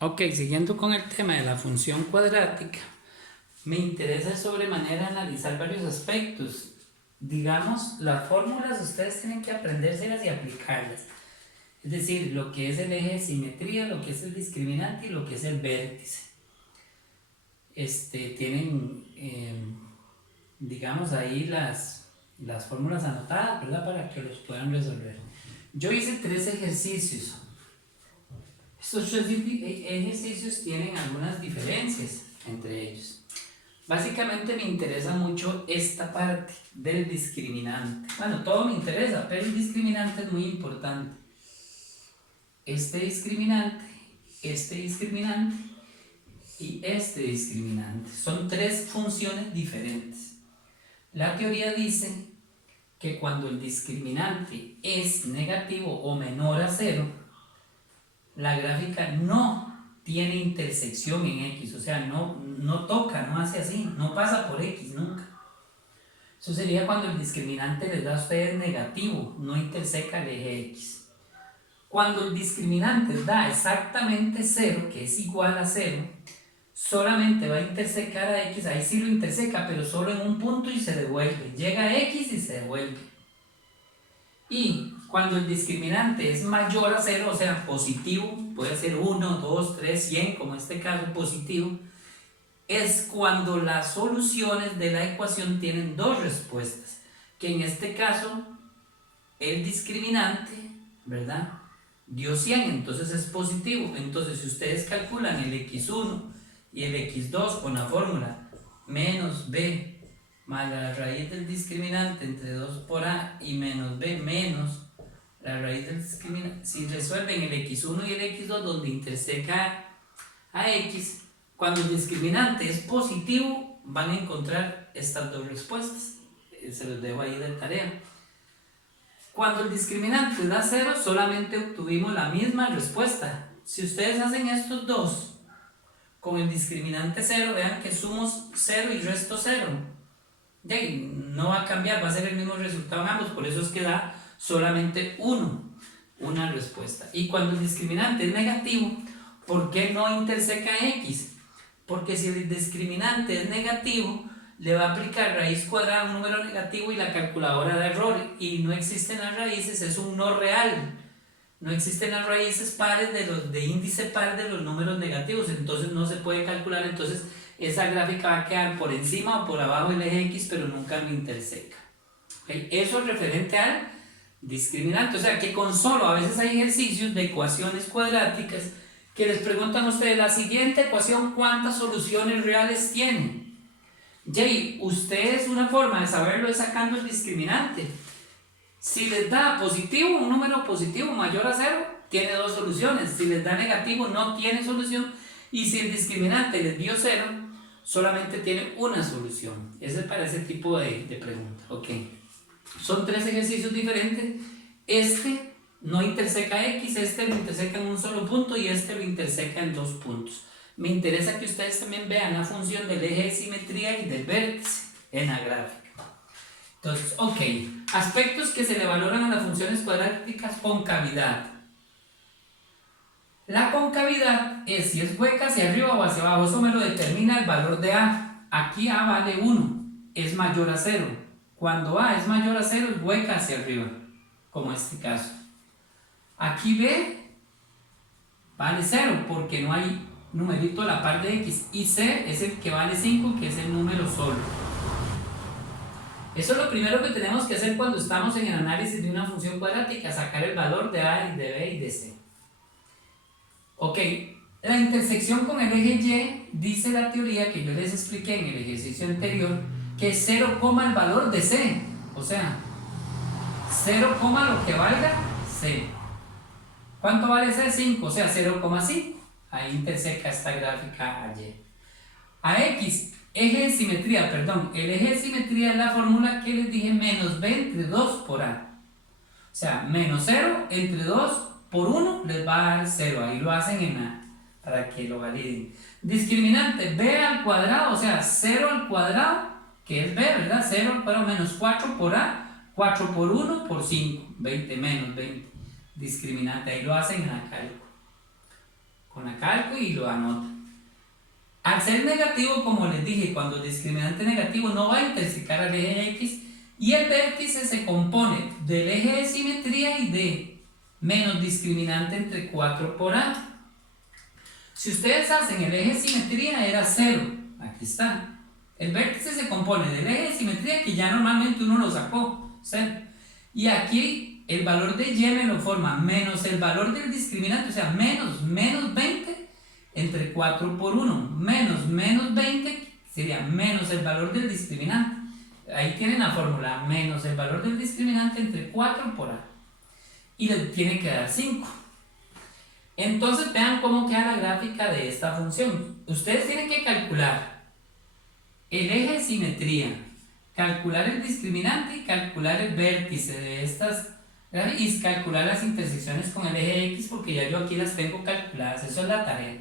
Ok, siguiendo con el tema de la función cuadrática, me interesa sobremanera analizar varios aspectos. Digamos, las fórmulas ustedes tienen que aprendérselas y aplicarlas. Es decir, lo que es el eje de simetría, lo que es el discriminante y lo que es el vértice. Tienen, digamos, ahí las fórmulas anotadas, ¿verdad? Para que los puedan resolver. Yo hice 3 ejercicios. Estos 3 ejercicios tienen algunas diferencias entre ellos. Básicamente me interesa mucho esta parte del discriminante. Bueno, todo me interesa, pero el discriminante es muy importante. Este discriminante y este discriminante. Son 3 funciones diferentes. La teoría dice que cuando el discriminante es negativo o menor a 0, la gráfica no tiene intersección en X, o sea, no toca, no hace así, no pasa por X nunca. Eso sería cuando el discriminante les da a ustedes negativo, no interseca el eje X. Cuando el discriminante da exactamente 0, que es igual a 0, solamente va a intersecar a X, ahí sí lo interseca, pero solo en un punto y se devuelve. Llega a X y se devuelve. Y cuando el discriminante es mayor a 0, o sea, positivo, puede ser 1, 2, 3, 100, como en este caso positivo, es cuando las soluciones de la ecuación tienen 2 respuestas, que en este caso el discriminante, ¿verdad?, dio 100, entonces es positivo. Entonces si ustedes calculan el x1 y el x2 con la fórmula menos b más la raíz del discriminante entre 2 por a y menos b menos la raíz del discriminante, si resuelven el x1 y el x2 donde interseca a x, cuando el discriminante es positivo van a encontrar estas 2 respuestas. Se los dejo ahí de tarea. Cuando el discriminante da 0, solamente obtuvimos la misma respuesta. Si ustedes hacen estos dos con el discriminante 0, vean que sumo 0 y resto 0. No va a cambiar, va a ser el mismo resultado en ambos, por eso es que da solamente una respuesta. Y cuando el discriminante es negativo, ¿por qué no interseca X? Porque si el discriminante es negativo, le va a aplicar raíz cuadrada a un número negativo y la calculadora da error, y no existen las raíces, es un no real. No existen las raíces pares de índice par de los números negativos, entonces no se puede calcular. Entonces esa gráfica va a quedar por encima o por abajo del eje X, pero nunca lo interseca. Eso es referente al discriminante. O sea que con solo, a veces hay ejercicios de ecuaciones cuadráticas que les preguntan a ustedes: la siguiente ecuación, ¿cuántas soluciones reales tiene? Ustedes, una forma de saberlo es sacando el discriminante. Si les da positivo, un número positivo mayor a 0, tiene 2 soluciones. Si les da negativo, no tiene solución. Y si el discriminante les dio 0, solamente tiene una solución. Ese es para ese tipo de preguntas. Okay. Son 3 ejercicios diferentes. Este no interseca X, este lo interseca en un solo punto y este lo interseca en 2 puntos. Me interesa que ustedes también vean la función del eje de simetría y del vértice en la gráfica. Entonces, ok, aspectos que se le valoran a las funciones cuadráticas: concavidad. La concavidad es si es hueca hacia arriba o hacia abajo. Eso me lo determina el valor de A. Aquí A vale 1, es mayor a 0. Cuando A es mayor a 0 es hueca hacia arriba, como este caso. Aquí B vale 0 porque no hay numerito a la par de X. Y C es el que vale 5, que es el número solo. Eso es lo primero que tenemos que hacer cuando estamos en el análisis de una función cuadrática: sacar el valor de A, de B y de C. Ok, la intersección con el eje Y, dice la teoría que yo les expliqué en el ejercicio anterior, que es 0, el valor de C. O sea, 0, lo que valga C. ¿Cuánto vale C? 5, o sea, 0,5. Ahí interseca esta gráfica a Y. A X, eje de simetría, perdón, el eje de simetría es la fórmula que les dije: menos b entre 2 por a. O sea, menos 0 entre 2 por 1 les va a dar 0. Ahí lo hacen en a, para que lo validen. Discriminante, b al cuadrado, o sea, 0 al cuadrado, que es b, ¿verdad? 0 al cuadrado menos 4 por a, 4 por 1 por 5, 20 menos 20. Discriminante, ahí lo hacen en la cálculo. Con la recalco y lo anoto. Al ser negativo, como les dije, cuando el discriminante negativo no va a intersecar al eje X, y el vértice se compone del eje de simetría y de menos discriminante entre 4 por A. Si ustedes hacen el eje de simetría era 0, aquí está. El vértice se compone del eje de simetría que ya normalmente uno lo sacó, 0. Y aquí el valor de Y me lo forma menos el valor del discriminante, o sea, menos 20 entre 4 por 1, menos 20 sería menos el valor del discriminante. Ahí tienen la fórmula, menos el valor del discriminante entre 4 por A. Y le tiene que dar 5. Entonces vean cómo queda la gráfica de esta función. Ustedes tienen que calcular el eje de simetría, calcular el discriminante y calcular el vértice de estas y calcular las intersecciones con el eje X, porque ya yo aquí las tengo calculadas. Eso es la tarea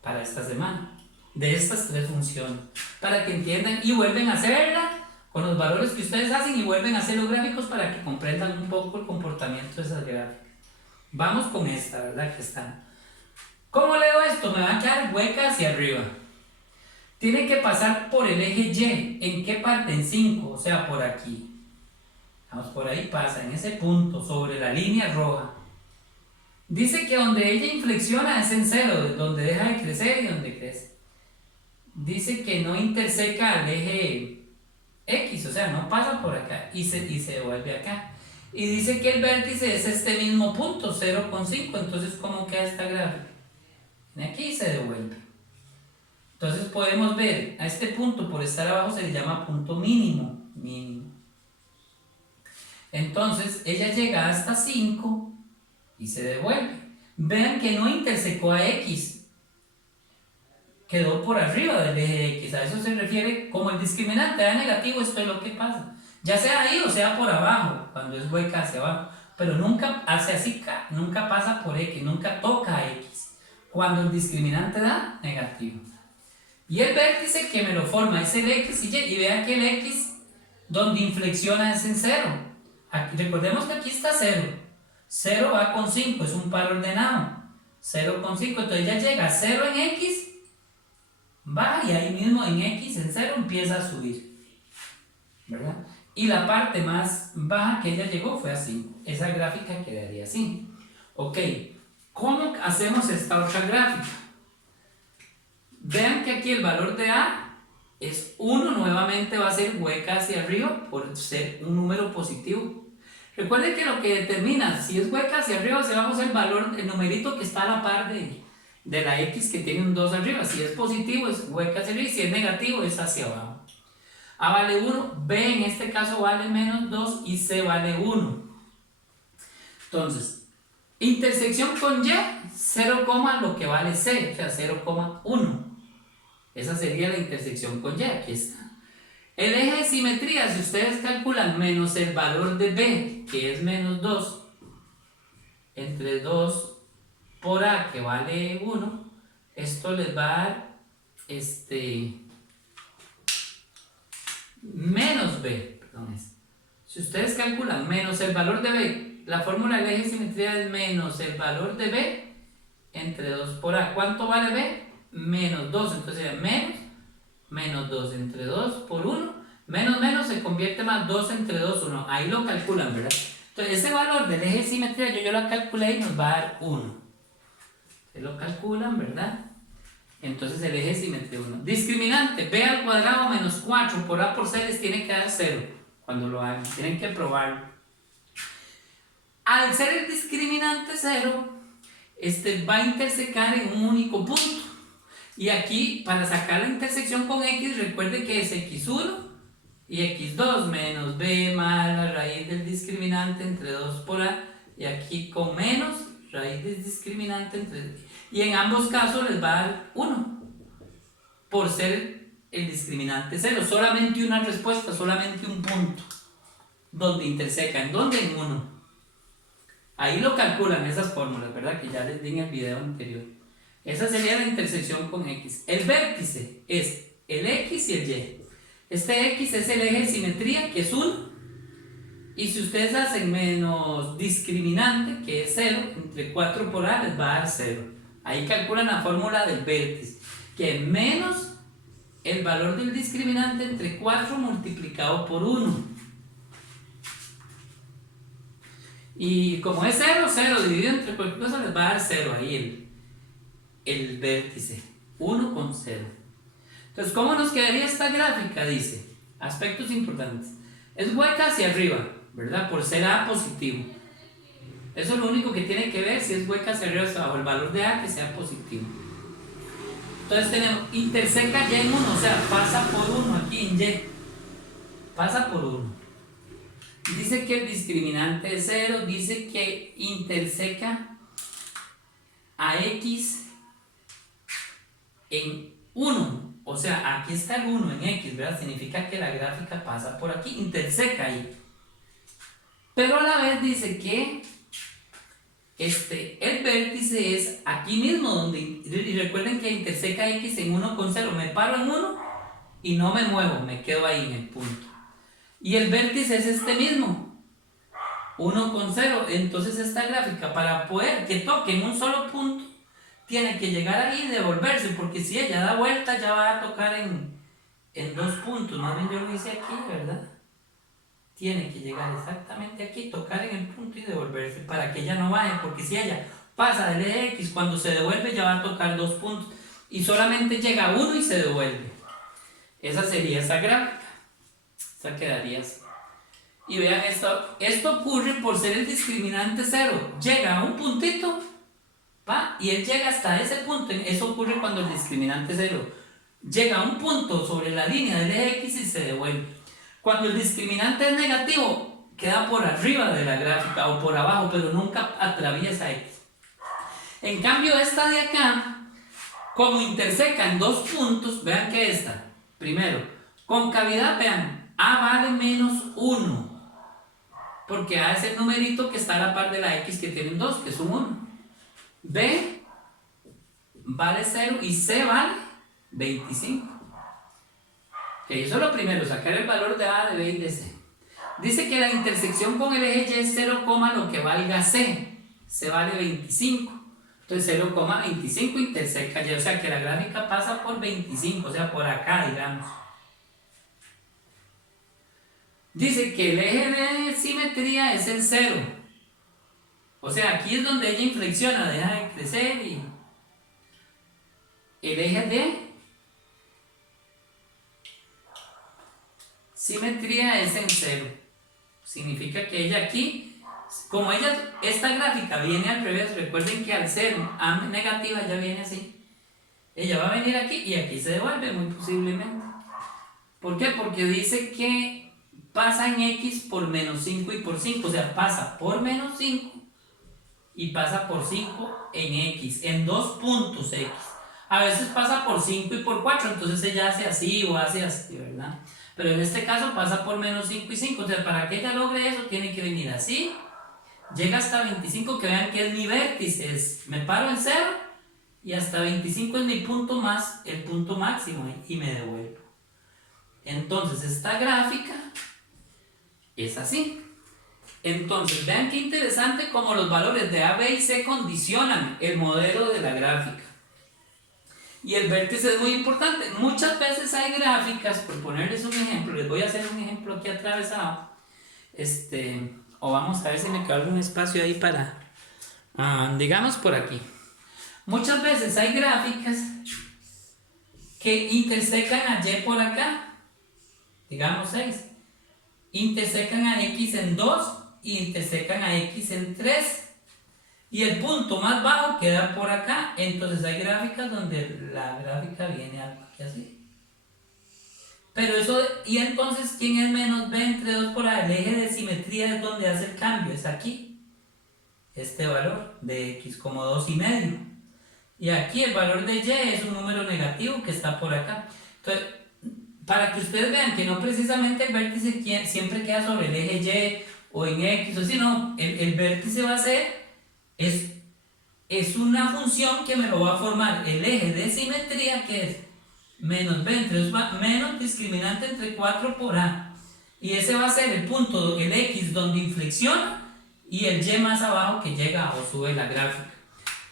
para esta semana de estas 3 funciones, para que entiendan y vuelven a hacerla con los valores que ustedes hacen y vuelven a hacer los gráficos para que comprendan un poco el comportamiento de esas gráficas. Vamos con esta, ¿verdad? Que está. ¿Cómo leo esto? Me va a quedar hueca hacia arriba. Tiene que pasar por el eje Y. ¿En qué parte? En 5, o sea, por aquí. Vamos, por ahí pasa, en ese punto, sobre la línea roja. Dice que donde ella inflexiona es en 0, donde deja de crecer y donde crece. Dice que no interseca al eje X, o sea, no pasa por acá y se devuelve acá. Y dice que el vértice es este mismo punto, 0,5. Entonces, ¿cómo queda esta gráfica? Aquí se devuelve. Entonces podemos ver a este punto, por estar abajo, se le llama punto mínimo. Entonces ella llega hasta 5 y se devuelve. Vean que no intersecó a X, quedó por arriba del eje X. A eso se refiere como el discriminante da negativo. Esto es lo que pasa, ya sea ahí o sea por abajo, cuando es hueca hacia abajo, pero nunca hace así, nunca pasa por X, nunca toca a X cuando el discriminante da negativo. Y el vértice que me lo forma es el X y Y, y vean que el X donde inflexiona es en 0. Aquí, recordemos que aquí está 0. 0 va con 5, es un par ordenado. 0 con 5, entonces ya llega a 0 en X, va y ahí mismo en X, en 0, empieza a subir, ¿verdad? Y la parte más baja que ella llegó fue a 5. Esa gráfica quedaría así. Ok, ¿cómo hacemos esta otra gráfica? Vean que aquí el valor de A es 1, nuevamente va a ser hueca hacia arriba por ser un número positivo. Recuerden que lo que determina si es hueca hacia arriba o hacia abajo es el valor, el numerito que está a la par de la X que tiene un 2 arriba. Si es positivo es hueca hacia arriba y si es negativo es hacia abajo. A vale 1, B en este caso vale menos 2 y C vale 1. Entonces, intersección con Y, 0, lo que vale C, o sea 0,1. Esa sería la intersección con Y, aquí está. El eje de simetría, si ustedes calculan menos el valor de B, que es menos 2, entre 2 por A, que vale 1, esto les va a dar menos B. Si ustedes calculan menos el valor de B, la fórmula del eje de simetría es menos el valor de B entre 2 por A. ¿Cuánto vale B? Menos 2, entonces sería menos 2 entre 2 por 1, menos se convierte más 2 entre 2, 1, ahí lo calculan, ¿verdad? Entonces ese valor del eje de simetría yo lo calculé y nos va a dar 1, se lo calculan, ¿verdad? Entonces el eje de simetría 1, discriminante, B al cuadrado menos 4 por A por C les tiene que dar 0, cuando lo hagan, tienen que probarlo. Al ser el discriminante 0, va a intersecar en un único punto. Y aquí, para sacar la intersección con X, recuerde que es X1 y X2 menos B más la raíz del discriminante entre 2 por A. Y aquí con menos raíz del discriminante entre... Y en ambos casos les va a dar 1. Por ser el discriminante 0. Solamente una respuesta, solamente un punto. Donde interseca. ¿En dónde? En 1. Ahí lo calculan esas fórmulas, ¿verdad? Que ya les di en el video anterior. Esa sería la intersección con X. El vértice es el X y el Y. Este X es el eje de simetría, que es 1. Y si ustedes hacen menos discriminante, que es 0, entre 4 por A les va a dar 0. Ahí calculan la fórmula del vértice, que es menos el valor del discriminante entre 4 multiplicado por 1. Y como es 0, 0 dividido entre cualquier cosa, les va a dar 0 ahí el vértice. 1 con 0. Entonces, ¿cómo nos quedaría esta gráfica? Dice, aspectos importantes. Es hueca hacia arriba, ¿verdad? Por ser A positivo. Eso es lo único que tiene que ver si es hueca hacia arriba o hacia abajo. El valor de A que sea positivo. Entonces tenemos interseca Y en 1, o sea, pasa por 1 aquí en Y. Pasa por 1. Dice que el discriminante es 0, dice que interseca a X en 1. O sea, aquí está el 1 en X, ¿verdad? Significa que la gráfica pasa por aquí, interseca ahí. Pero a la vez dice que el vértice es aquí mismo, donde, y recuerden que interseca X en 1 con 0. Me paro en 1 y no me muevo, me quedo ahí en el punto. Y el vértice es este mismo, 1 con 0. Entonces esta gráfica, para poder que toque en un solo punto, tiene que llegar ahí y devolverse, porque si ella da vuelta ya va a tocar en 2 puntos. Más bien yo lo hice aquí, ¿verdad? Tiene que llegar exactamente aquí, tocar en el punto y devolverse para que ella no baje, porque si ella pasa del eje X, cuando se devuelve ya va a tocar 2 puntos y solamente llega a 1 y se devuelve. Esa sería esa gráfica. Esta quedaría así. Y vean esto ocurre por ser el discriminante 0. Llega a un puntito, ¿va? Y él llega hasta ese punto. Eso ocurre cuando el discriminante 0 llega a un punto sobre la línea del eje X y se devuelve. Cuando el discriminante es negativo, queda por arriba de la gráfica o por abajo, pero nunca atraviesa X. En cambio, esta de acá, como interseca en 2 puntos, vean que esta, primero, concavidad, vean, A vale menos 1, porque A es el numerito que está a la par de la X que tiene un 2, que es un 1. B vale 0 y C vale 25. Okay, eso es lo primero, sacar el valor de A, de B y de C. Dice que la intersección con el eje Y es 0, lo que valga C. C vale 25. Entonces 0,25 interseca Y, o sea que la gráfica pasa por 25, o sea por acá, digamos. Dice que el eje de simetría es el 0. O sea, aquí es donde ella inflexiona, deja de crecer y el eje de simetría es en 0. Significa que ella aquí, como esta gráfica viene al revés, recuerden que al ser A negativa ya viene así. Ella va a venir aquí y aquí se devuelve muy posiblemente. ¿Por qué? Porque dice que pasa en X por menos 5 y por 5, o sea, pasa por menos 5 y pasa por 5 en X, en 2 puntos X. A veces pasa por 5 y por 4, entonces ella hace así o hace así, ¿verdad? Pero en este caso pasa por menos 5 y 5, entonces para que ella logre eso tiene que venir así, llega hasta 25, que vean que es mi vértice, me paro en 0 y hasta 25 es mi punto más, el punto máximo y me devuelvo. Entonces esta gráfica es así. Entonces vean qué interesante cómo los valores de A, B y C condicionan el modelo de la gráfica. Y el vértice es muy importante. Muchas veces hay gráficas, por ponerles un ejemplo, les voy a hacer un ejemplo aquí atravesado. O vamos a ver si me queda algún espacio ahí para, digamos por aquí. Muchas veces hay gráficas que intersecan a Y por acá, digamos 6. Intersecan a X en 2 y intersecan a X en 3. Y el punto más bajo queda por acá. Entonces hay gráficas donde la gráfica viene algo aquí así. Pero eso, y entonces, ¿quién es menos B entre 2 por A? El eje de simetría es donde hace el cambio, es aquí. Este valor de X como 2,5. Y aquí el valor de Y es un número negativo que está por acá. Entonces, para que ustedes vean que no precisamente el vértice siempre queda sobre el eje Y o en X, o si no, el vértice va a ser, es una función que me lo va a formar el eje de simetría, que es menos B entre 2, menos discriminante entre 4 por A. Y ese va a ser el punto, el X donde inflexiona, y el Y más abajo que llega o sube la gráfica.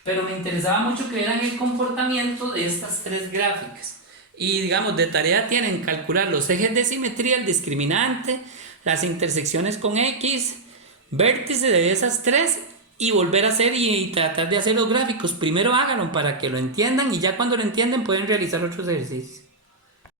pero me interesaba mucho que vieran el comportamiento de estas tres gráficas. Y digamos, de tarea tienen calcular los ejes de simetría, el discriminante, las intersecciones con X, vértices de esas tres y volver a hacer y tratar de hacer los gráficos. Primero háganlo para que lo entiendan y ya cuando lo entienden pueden realizar otros ejercicios.